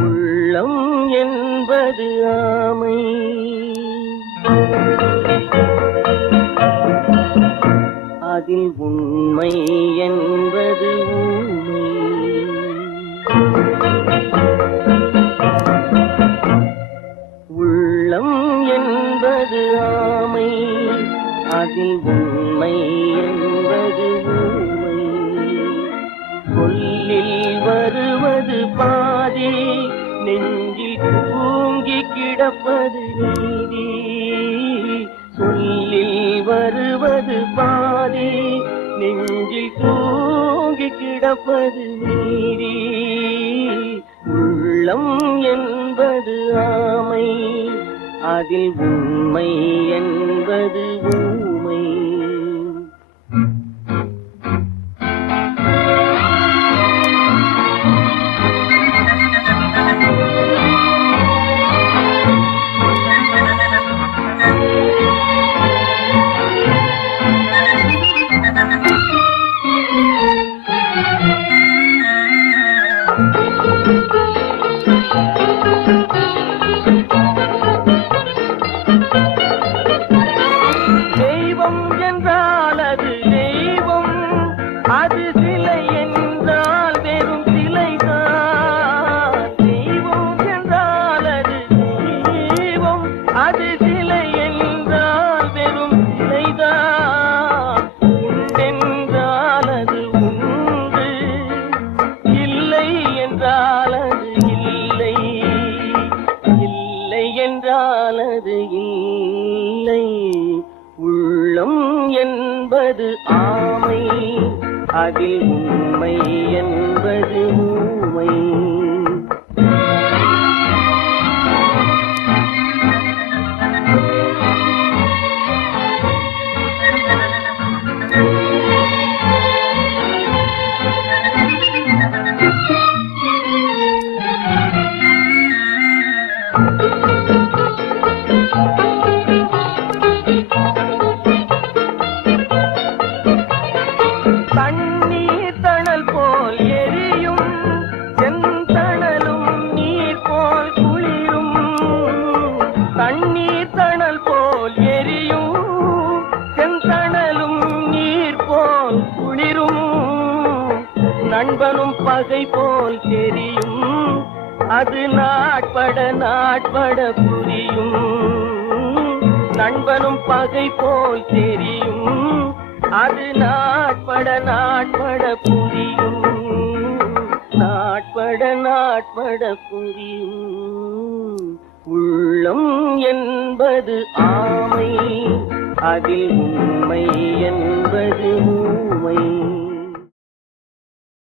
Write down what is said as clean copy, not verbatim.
உள்ளம் என்பது ஆமை, அதில் உண்மை என்பது ஊமை. உள்ளம் என்பது ஆமை, அதில் உண்மை என்பது ஊமை. சொல்லில் வருவது பாதி, நெஞ்சில் தூங்கி கிடப்பது நீதி. சொல்லில் வருவது பாதி, நெஞ்சில் தூங்கி கிடப்பது நீதி. உள்ளம் என்பது ஆமை, அதில் உண்மை என்பது ஊமை. தெய்வம் என்றால் அது தெய்வம், அது சிலை என்றால் வெறும் சிலைதான். தெய்வம் என்றால் அது தெய்வம், அது சிலை என்றால் வெறும் சிலைதான். உண்டென்றால் அது உண்டு, இல்லை என்றால் அது இல்லை, இல்லை என்றால் அது இல்லை. உள்ளம் என்பது ஆமை, அதில் உண்மை என்பது ஊமை. தண்ணீர் தணல் போல் எரியும், செந்தணலும் நீர் போல் குளிரும். தண்ணீர் தணல் போல் எரியும், செந்தணலும் நீர் போல் குளிரும். நண்பனும் பகை போல் தெரியும், அது நாட்பட நாட்பட புரியும். நண்பனும் பகை போல் தெரியும், அது நாட்பட நாட்பட புரியும். நாட்பட நாட்பட புரியும். உள்ளம் என்பது ஆமை, அதில் உண்மை என்பது ஊமை.